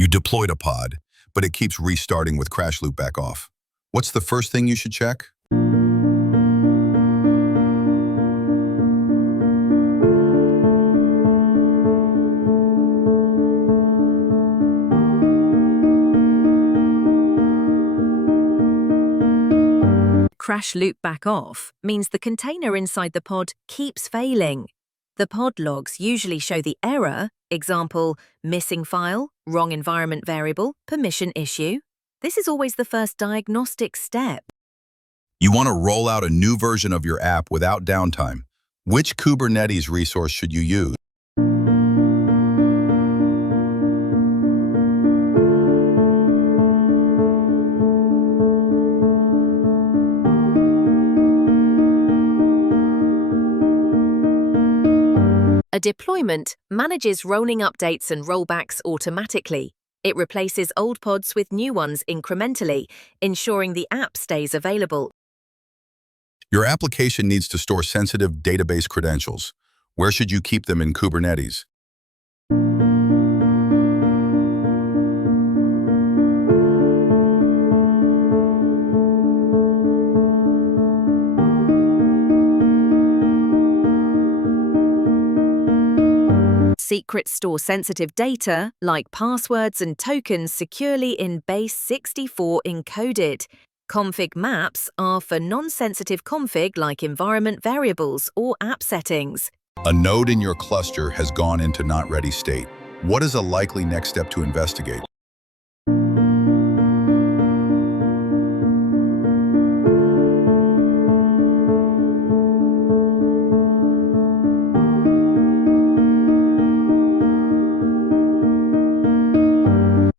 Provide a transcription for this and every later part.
You deployed a pod, but it keeps restarting with crash loop back off. What's the first thing you should check? Crash loop back off means the container inside the pod keeps failing. The pod logs usually show the error, example, missing file, wrong environment variable, permission issue. This is always the first diagnostic step. You want to roll out a new version of your app without downtime. Which Kubernetes resource should you use? A deployment manages rolling updates and rollbacks automatically. It replaces old pods with new ones incrementally, ensuring the app stays available. Your application needs to store sensitive database credentials. Where should you keep them in Kubernetes? Secrets store sensitive data, like passwords and tokens, securely in base 64 encoded. Config maps are for non-sensitive config like environment variables or app settings. A node in your cluster has gone into not ready state. What is a likely next step to investigate?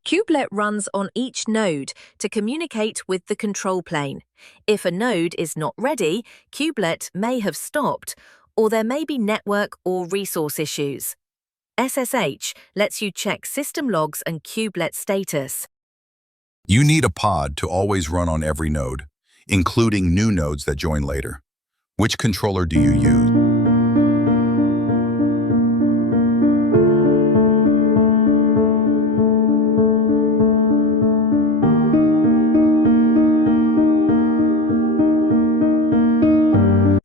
Kubelet runs on each node to communicate with the control plane. If a node is not ready, Kubelet may have stopped, or there may be network or resource issues. SSH lets you check system logs and kubelet status. You need a pod to always run on every node, including new nodes that join later. Which controller do you use?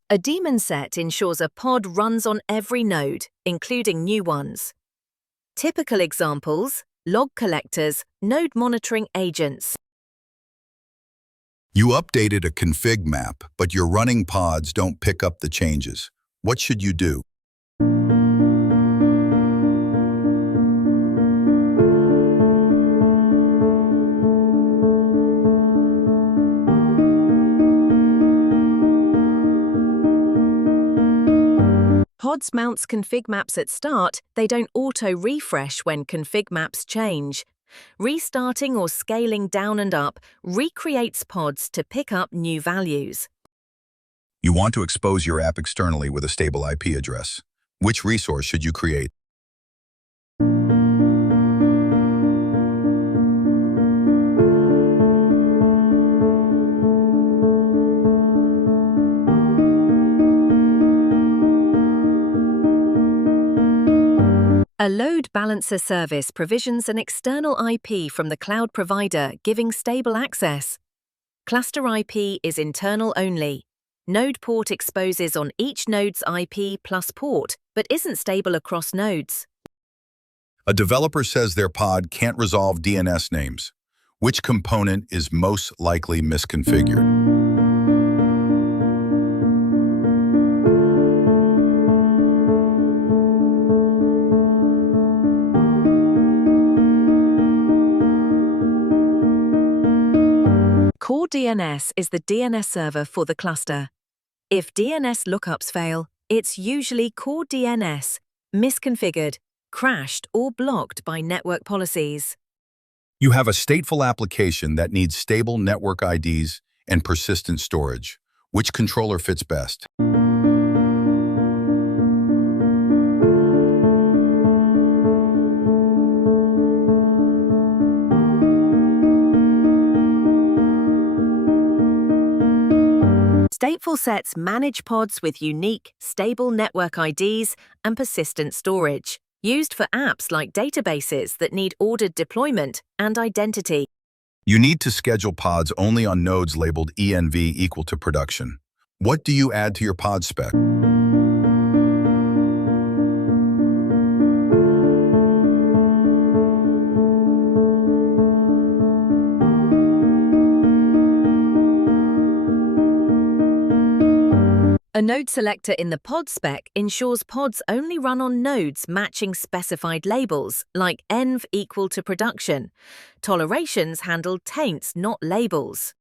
A daemon set ensures a pod runs on every node, including new ones. Typical examples: log collectors, node monitoring agents. You updated a config map, but your running pods don't pick up the changes. What should you do? Pods mounts config maps at start, they don't auto-refresh when config maps change. Restarting or scaling down and up recreates pods to pick up new values. You want to expose your app externally with a stable IP address. Which resource should you create? A load balancer service provisions an external IP from the cloud provider, giving stable access. Cluster IP is internal only. Node port exposes on each node's IP plus port, but isn't stable across nodes. A developer says their pod can't resolve DNS names. Which component is most likely misconfigured? Core DNS is the DNS server for the cluster. If DNS lookups fail, it's usually core DNS, misconfigured, crashed, or blocked by network policies. You have a stateful application that needs stable network IDs and persistent storage. Which controller fits best? Stateful sets manage pods with unique, stable network IDs and persistent storage. used for apps like databases that need ordered deployment and identity. You need to schedule pods only on nodes labeled env equal to production. What do you add to your pod spec? A node selector in the pod spec ensures pods only run on nodes matching specified labels, like env equal to production. Tolerations handle taints, not labels.